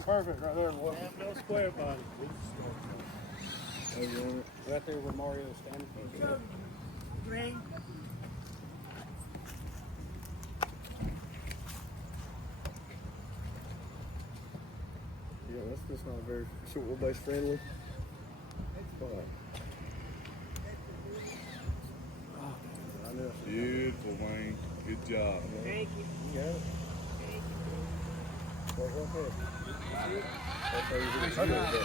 stand perfect right there. Boy. No square body. Right there where Mario's standing. Okay. Ring. Yeah, that's just not very short wheelbase friendly. But, I know. Beautiful, Wayne. Good job. Thank you. You got it. Thank you. Well, go ahead. That's how you do it.